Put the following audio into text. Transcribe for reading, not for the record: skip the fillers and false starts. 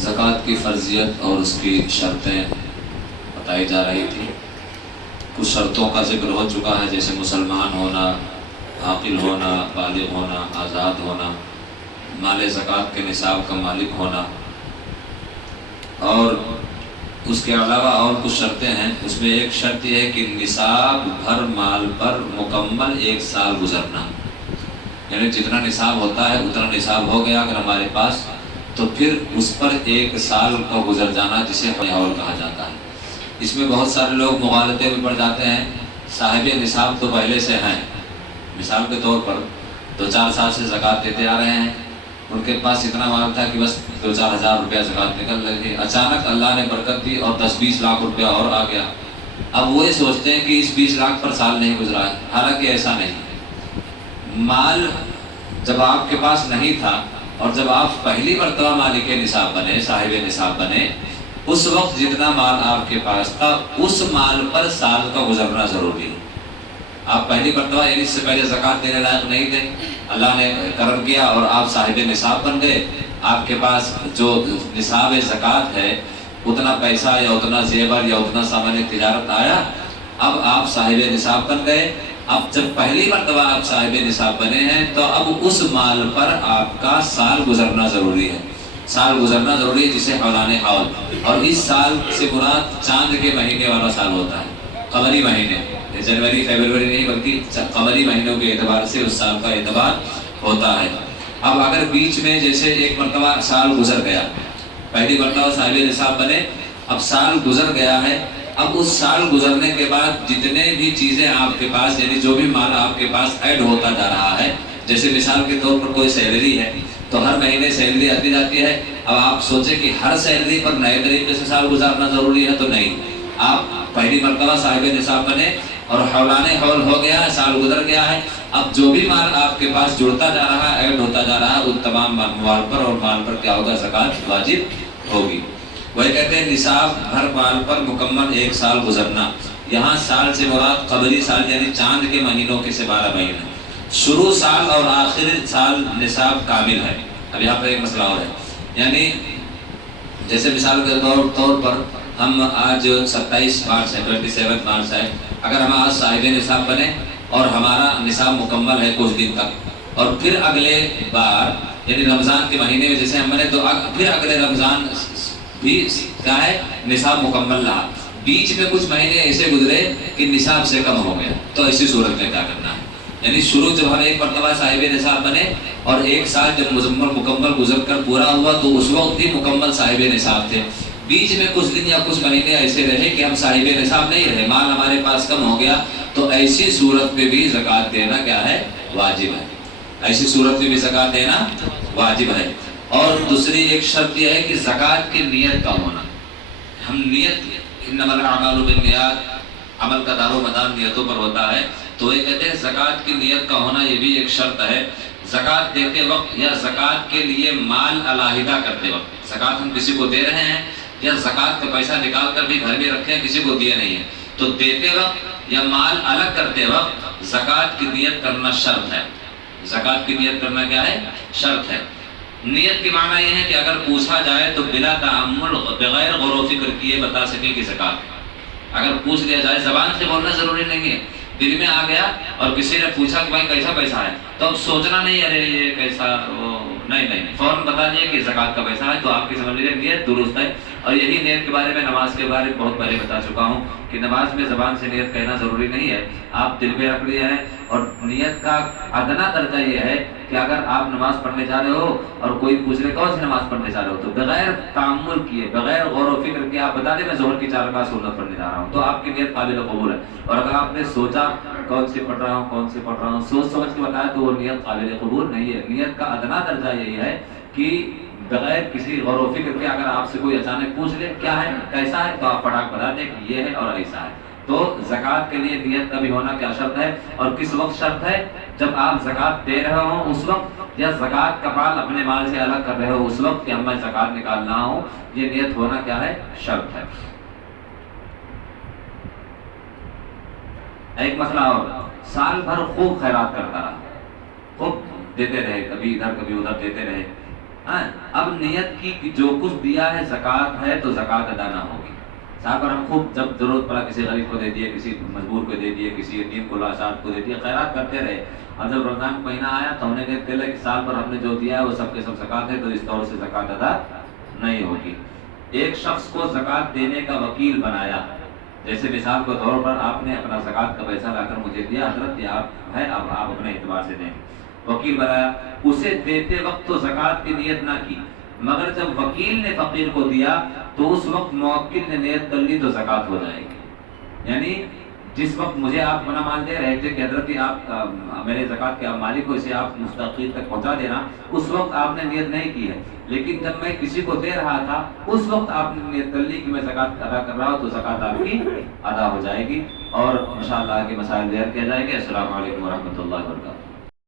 زکوٰۃ کی فرضیت اور اس کی شرطیں بتائی جا رہی تھی۔ کچھ شرطوں کا ذکر ہو چکا ہے، جیسے مسلمان ہونا، عاقل ہونا، بالغ ہونا، آزاد ہونا، مال زکوٰۃ کے نصاب کا مالک ہونا، اور اس کے علاوہ اور کچھ شرطیں ہیں۔ اس میں ایک شرط یہ ہے کہ نصاب بھر مال پر مکمل 1 سال گزرنا، یعنی جتنا نصاب ہوتا ہے اتنا نصاب ہو گیا اگر ہمارے پاس، تو پھر اس پر 1 سال کا گزر جانا، جسے حول کہا جاتا ہے۔ اس میں بہت سارے لوگ مغالطے میں پڑ جاتے ہیں۔ صاحب نصاب تو پہلے سے ہیں، مثال کے طور پر 2-4 سال سے زکوٰۃ دیتے آ رہے ہیں، ان کے پاس اتنا مال تھا کہ بس 2-4 ہزار روپیہ زکوٰۃ نکل رہی ہے، اچانک اللہ نے برکت دی اور 10-20 لاکھ روپیہ اور آ گیا۔ اب وہ یہ سوچتے ہیں کہ اس 20 لاکھ پر سال نہیں گزرا ہے، حالانکہ ایسا نہیں۔ مال جب آپ کے پاس نہیں تھا اور جب آپ پہلی مرتبہ مالک نصاب بنے، صاحب نصاب بنے، اس وقت جتنا مال آپ کے پاس تھا اس مال پر سال کا گزرنا ضروری ہے۔ آپ پہلی مرتبہ یعنی اس سے پہلے زکوٰۃ دینے لائق نہیں تھے، اللہ نے کرم کیا اور آپ صاحب نصاب بن گئے، آپ کے پاس جو نصاب زکوٰۃ ہے اتنا پیسہ یا اتنا زیور یا اتنا سامان تجارت آیا، اب آپ صاحب نصاب بن گئے۔ اب جب پہلی مرتبہ آپ صاحب نصاب بنے ہیں تو اب اس مال پر آپ کا سال گزرنا ضروری ہے، سال گزرنا ضروری ہے، جسے حولان حول۔ اور اس سال سے مراد چاند کے مہینے والا سال ہوتا ہے، قمری مہینے، جنوری فیبروری نہیں بلکہ قمری مہینوں کے اعتبار سے اس سال کا اعتبار ہوتا ہے۔ اب اگر بیچ میں جیسے 1 مرتبہ سال گزر گیا، پہلی مرتبہ صاحب نصاب بنے، اب سال گزر گیا ہے، اب اس سال گزرنے کے بعد جتنے بھی چیزیں آپ کے پاس، یعنی جو بھی مال آپ کے پاس ایڈ ہوتا جا رہا ہے، جیسے مثال کے طور پر کوئی سیلری ہے تو ہر مہینے سیلری آتی جاتی ہے، اب آپ سوچیں کہ ہر سیلری پر نئے طریقے سے سال گزارنا ضروری ہے، تو نہیں۔ آپ پہلی مرتبہ صاحب نصاب بنے اور حولان حول ہو گیا، سال گزر گیا ہے، اب جو بھی مال آپ کے پاس جڑتا جا رہا ہے، ایڈ ہوتا جا رہا ہے، ان تمام مال پر اور مال پر کیا ہوگا؟ زکوٰۃ واجب ہوگی۔ وہی کہتے ہیں نصاب بھر مال پر مکمل 1 سال گزرنا۔ یہاں سال سے مراد قمری سال یعنی چاند کے مہینوں کے سے 12 مہینے، شروع سال اور آخر سال نصاب کامل ہے۔ اب یہاں پر ایک مسئلہ اور ہے، یعنی جیسے مثال کے طور پر ہم آج 27 مارچ ہے، 27 مارچ ہے، اگر ہم آج صاحب نصاب بنے اور ہمارا نصاب مکمل ہے کچھ دن تک، اور پھر اگلے بار یعنی رمضان کے مہینے میں جیسے ہم بنے، تو پھر اگلے رمضان بھی کیا ہے؟ نصاب مکمل رہا، بیچ میں کچھ مہینے ایسے گزرے کہ نصاب سے کم ہو گیا، تو ایسی صورت میں کیا کرنا ہے؟ یعنی شروع جب ہم 1 مرتبہ صاحب نصاب بنے اور 1 سال جب مکمل گزر کر پورا ہوا تو اس وقت بھی مکمل صاحب نصاب تھے، بیچ میں کچھ دن یا کچھ مہینے ایسے رہے کہ ہم صاحب نصاب نہیں رہے، مال ہمارے پاس کم ہو گیا، تو ایسی صورت میں بھی زکوٰۃ دینا کیا ہے؟ واجب ہے۔ ایسی صورت میں بھی زکوٰۃ دینا واجب ہے۔ اور دوسری ایک شرط یہ ہے کہ زکوٰۃ کی نیت کا ہونا۔ ہم نیت، انما الاعمال بالنیات، عمل کا دار و مدار نیتوں پر ہوتا ہے، تو یہ کہتے ہیں زکوٰۃ کی نیت کا ہونا یہ بھی ایک شرط ہے۔ زکوٰۃ دیتے وقت یا زکوٰۃ کے لیے مال علیحدہ کرتے وقت، زکوٰۃ ہم کسی کو دے رہے ہیں یا زکوٰۃ کا پیسہ نکال کر بھی گھر میں رکھے ہیں، کسی کو دیے نہیں ہے، تو دیتے وقت یا مال الگ کرتے وقت زکوٰۃ کی نیت کرنا شرط ہے۔ زکوٰۃ کی نیت کرنا کیا ہے؟ شرط ہے۔ نیت کے معنی یہ ہے کہ اگر پوچھا جائے تو بلا تعمل، بغیر غور و فکر کیے بتا سکے کہ زکوٰۃ۔ اگر پوچھ لیا جائے، زبان سے بولنا ضروری نہیں ہے، دل میں آ گیا اور کسی نے پوچھا کہ بھائی کیسا پیسہ ہے، تو اب سوچنا نہیں ارے یہ کیسا، وہ نہیں، فوراً بتا دیے کہ زکوٰۃ کا پیسہ ہے، تو آپ کی سمجھ لیجیے نیت درست ہے۔ اور یہی نیت کے بارے میں نماز کے بارے میں بہت پہلے بتا چکا ہوں کہ نماز میں زبان سے نیت کہنا ضروری نہیں ہے، آپ دل میں رکھ لیے ہیں۔ اور نیت کا ادنا درجہ یہ ہے کہ اگر آپ نماز پڑھنے جا رہے ہو اور کوئی پوچھ لے کون سی نماز پڑھنے جا رہے ہو، تو بغیر تعمل کیے، بغیر غور و فکر کیے آپ بتا دیں میں ظہر کی 4 رکعت سنت پڑھنے جا رہا ہوں، تو آپ کی نیت قابل قبول ہے۔ اور اگر آپ نے سوچا کون سی پڑھ رہا ہوں سوچ سمجھ کے بتایا تو وہ نیت قابل قبول نہیں ہے۔ نیت کا ادنا درجہ یہی ہے کہ بغیر کسی غور و فکر کے اگر آپ سے کوئی اچانک پوچھ لے کیا ہے کیسا ہے، تو آپ پٹاخ بتا دیں کہ یہ ہے اور ایسا ہے۔ تو زکوٰۃ کے لیے نیت کا بھی ہونا کیا شرط ہے، اور کس وقت شرط ہے؟ جب آپ زکوٰۃ دے رہے ہوں اس وقت، یا زکوٰۃ کا مال اپنے مال سے الگ کر رہے ہو اس وقت کہ ہم میں زکوٰۃ نکالنا ہوں، یہ نیت ہونا کیا ہے؟ شرط ہے۔ ایک مسئلہ اور، سال بھر خوب خیرات کرتا رہا، خوب دیتے رہے، کبھی ادھر کبھی ادھر دیتے رہے، ہاں اب نیت کی کہ جو کچھ دیا ہے زکوٰۃ ہے تو زکوٰۃ ادا نہ ہوگی۔ صاحب ہم خوب جب ضرورت پڑا کسی غریب کو دے دیے، کسی مجبور کو دے دیے، کسی یتیم کو لاچار کو دے دیے، خیرات کرتے رہے، اور جب رمضان کا مہینہ آیا تو ہم نے دیکھتے لگے کہ سال پر ہم نے جو دیا ہے وہ سب کے سب زکوٰۃ ہے، تو اس طور سے زکوٰۃ ادا نہیں ہوگی۔ ایک شخص کو زکوٰۃ دینے کا وکیل بنایا، جیسے مثال کے طور پر آپ نے اپنا زکوٰۃ کا پیسہ لا کر مجھے دیا، حضرت یہ آپ ہے، اب آپ اپنے اعتبار سے دیں، وکیل بنایا، اسے دیتے وقت تو زکوٰۃ کی نیت نہ کی، مگر جب وکیل نے فقیر کو دیا تو اس وقت موکل نے نیت کر لی تو زکوٰۃ ہو جائے گی۔ یعنی جس وقت مجھے آپ اپنا مال دے رہے تھے کہ حضرت آپ میرے زکوٰۃ کے مالک کو اسے آپ مستقل تک پہنچا دینا، اس وقت آپ نے نیت نہیں کی ہے، لیکن جب میں کسی کو دے رہا تھا اس وقت آپ نے نیت کر لی کہ میں زکوٰۃ ادا کر رہا ہوں، تو زکوٰۃ آپ کی ادا ہو جائے گی، اور انشاءاللہ آگے مسائل بیان کیا جائے گا۔ السلام علیکم ورحمۃ اللہ وبرکاتہ۔